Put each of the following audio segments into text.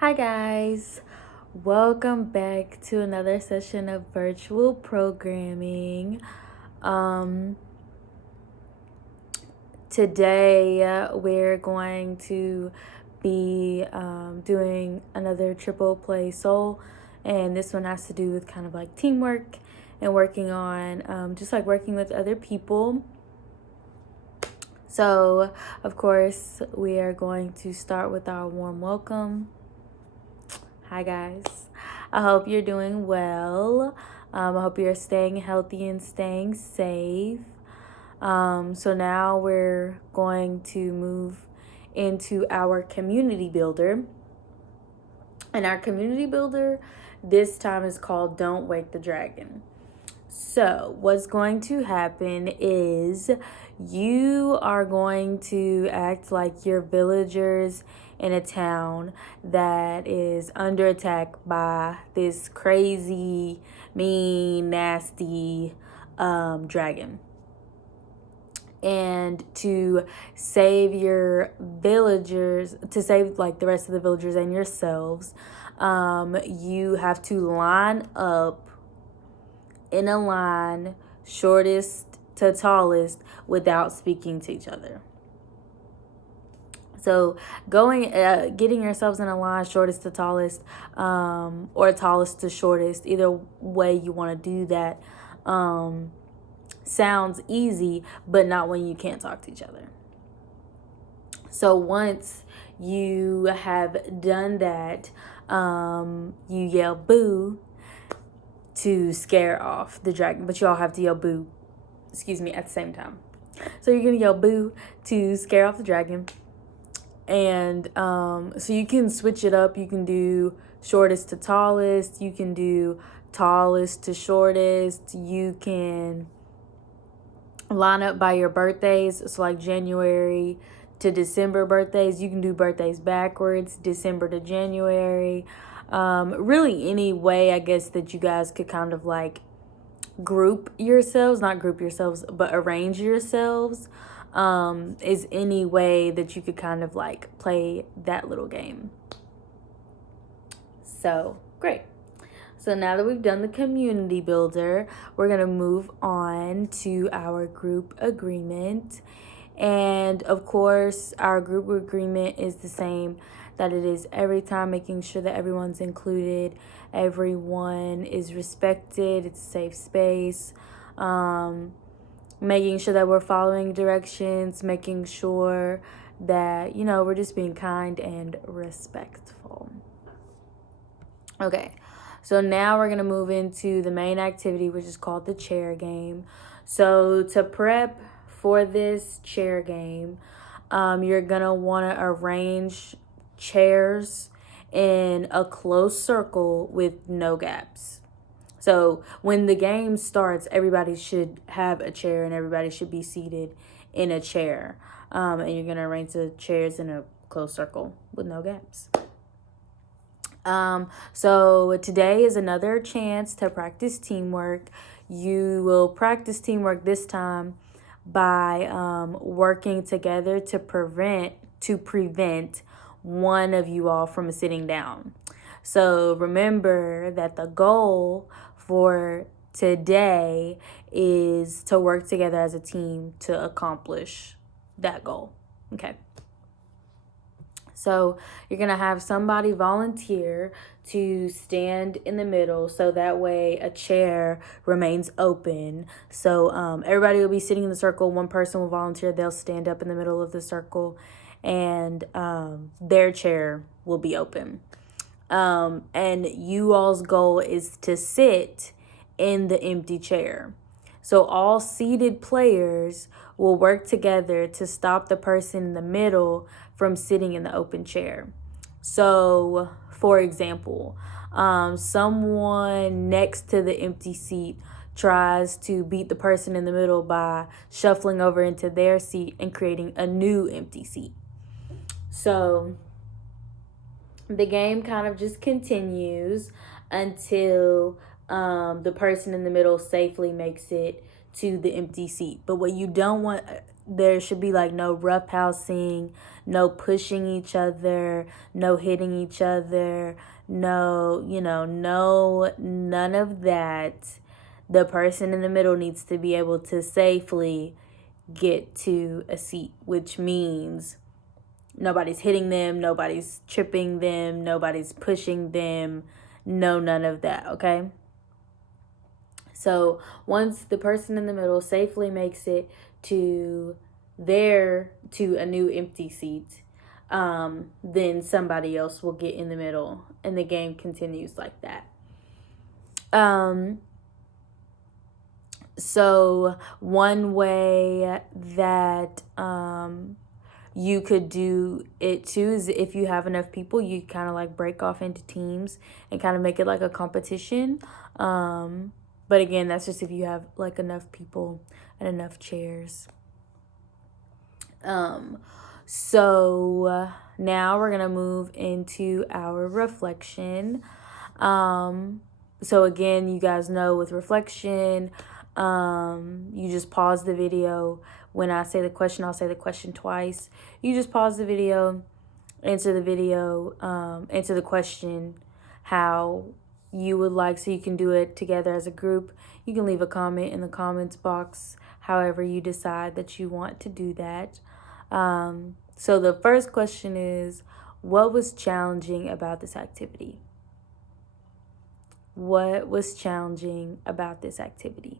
Hi guys, welcome back to another session of virtual programming. Um, Today we're going to be doing another triple play soul, and this one has to do with kind of like teamwork and working on just like working with other people. So, of course, we are going to start with our warm welcome. Hi guys, I hope you're doing well. I hope you're staying healthy and staying safe. So now we're going to move into our community builder. And our community builder this time is called Don't Wake the Dragon. So, what's going to happen is you are going to act like you're villagers in a town that is under attack by this crazy, mean, nasty dragon. And to save your villagers, to save like the rest of the villagers and yourselves, you have to line up in a line, shortest to tallest, without speaking to each other. So getting yourselves in a line, shortest to tallest, or tallest to shortest, either way you want to do that, sounds easy, but not when you can't talk to each other. So once you have done that, you yell boo to scare off the dragon, but you all have to yell boo, at the same time. So you're gonna yell boo to scare off the dragon. And so you can switch it up. You can do shortest to tallest. You can do tallest to shortest. You can line up by your birthdays. So like January to December birthdays. You can do birthdays backwards, December to January. Really any way, I guess, that you guys could kind of like not group yourselves, but arrange yourselves, is any way that you could kind of like play that little game. So, great. So now that we've done the community builder, we're going to move on to our group agreement. And of course, our group agreement is the same that it is every time, making sure that everyone's included, everyone is respected, it's a safe space, making sure that we're following directions, making sure that, we're just being kind and respectful. Okay, so now we're going to move into the main activity, which is called the chair game. So to prep for this chair game, you're going to want to arrange chairs in a close circle with no gaps. So when the game starts, everybody should have a chair and everybody should be seated in a chair. And you're going to arrange the chairs in a close circle with no gaps. So today is another chance to practice teamwork. You will practice teamwork this time by working together to prevent one of you all from sitting down. So remember that the goal for today is to work together as a team to accomplish that goal. Okay. So you're going to have somebody volunteer to stand in the middle so that way a chair remains open. So everybody will be sitting in the circle. One person will volunteer. They'll stand up in the middle of the circle and their chair will be open. And you all's goal is to sit in the empty chair. So all seated players will work together to stop the person in the middle from sitting in the open chair. So, for example, someone next to the empty seat tries to beat the person in the middle by shuffling over into their seat and creating a new empty seat. So the game kind of just continues until the person in the middle safely makes it to the empty seat. But what you don't want, there should be like no roughhousing, no pushing each other, no hitting each other, no, none of that. The person in the middle needs to be able to safely get to a seat, which means nobody's hitting them, nobody's tripping them, nobody's pushing them, none of that, okay? So once the person in the middle safely makes it to a new empty seat, then somebody else will get in the middle, and the game continues like that. So one way that you could do it too is if you have enough people, you kind of like break off into teams and kind of make it like a competition. But again, that's just if you have like enough people and enough chairs. So now we're gonna move into our reflection. So again, you guys know with reflection, you just pause the video. When I say the question, I'll say the question twice. You just pause the video, answer the question how you would like, so you can do it together as a group. You can leave a comment in the comments box however you decide that you want to do that. So the first question is, what was challenging about this activity? What was challenging about this activity?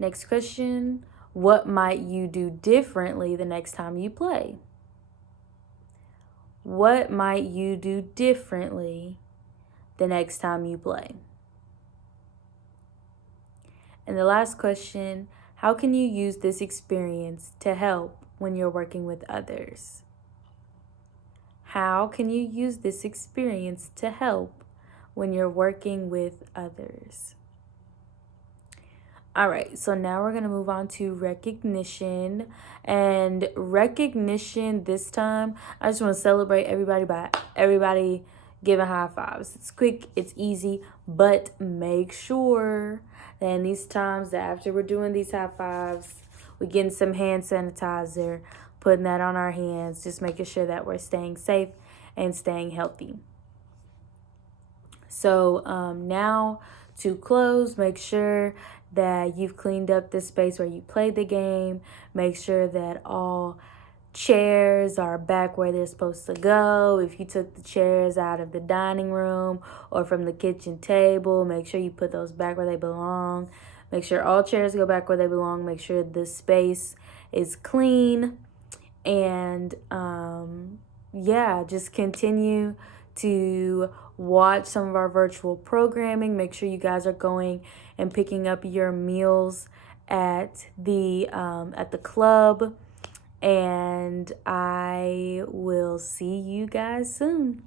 Next question, what might you do differently the next time you play? What might you do differently the next time you play? And the last question, how can you use this experience to help when you're working with others? How can you use this experience to help when you're working with others? All right, so now we're going to move on to recognition. And recognition this time, I just want to celebrate everybody giving high fives. It's quick, it's easy, but make sure that in these times that after we're doing these high fives, we're getting some hand sanitizer, putting that on our hands, just making sure that we're staying safe and staying healthy. So now to close, make sure that you've cleaned up the space where you played the game. Make sure that all chairs are back where they're supposed to go. If you took the chairs out of the dining room or from the kitchen table, make sure you put those back where they belong. Make sure all chairs go back where they belong. Make sure the space is clean. And just continue to watch some of our virtual programming. Make sure you guys are going and picking up your meals at the club. And I will see you guys soon.